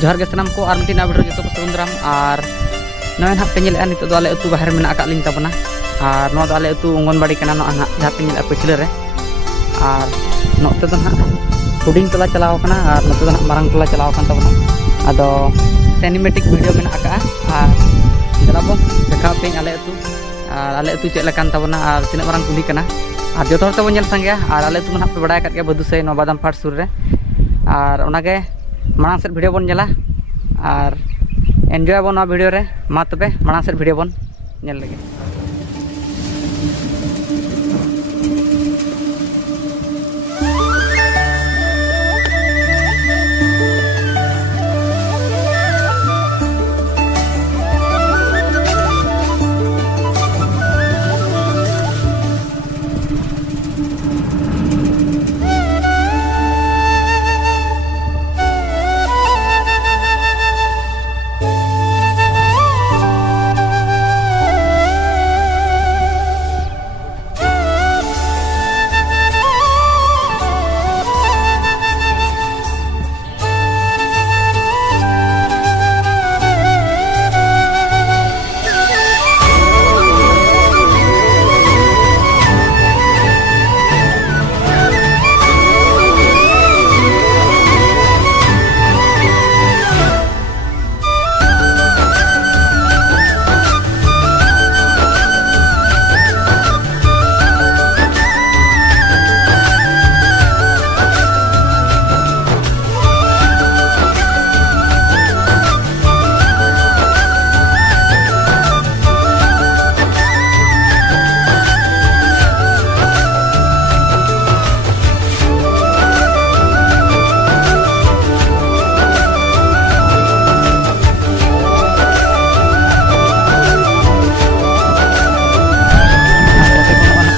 जोहार गे सानाम को are meeting video जो को सागुन दाराम और नय ना पे नेले नितो दो आले उतु बाहर मेना आका लिंग ताबना और नो दो आले उतु अंगनबाड़ी कना नो ना जहाँ पे नेले पछले रे और नोते दो ना हुडिंग टोला चलाव कना और नोते दो ना मारंग टोला चलाव कन ताबना आदो सिनेमैटिक वीडियो मेना आका और जलाबो देखा पे आले उतु चेक लकान ताबना और तिना मारंग कुली कना और जो तोर तबो नेल संगे और आले उतु ना पे बडाय काट के बदु से नो बादाम फाट सुर रे और ओनागे मांग सेट वीडियो बन नेला और एनजॉय बन वीडियो रे मा तबे मांग सेट वीडियो बन नेल लगे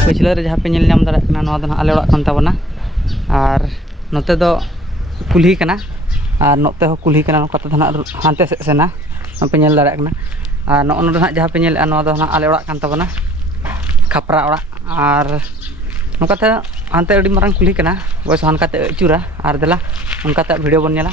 पिछले जहाँ पे नाम दाड़ा आले ओड़ा कान ताबना और नोते दो कुल्ही कना और नोते हो कुल्ही कना नोकाते ना हानते से सेना पे नेल दाड़ा कना और नो ना जहाँ पे नेल नो दो ना आले ओड़ा कान ताबना खापरा ओड़ा और नोकाते हानते अड़ी मारंग कुल्ही कना बस हानकाते अचूरा और देला उनकाते वीडियो बन नेला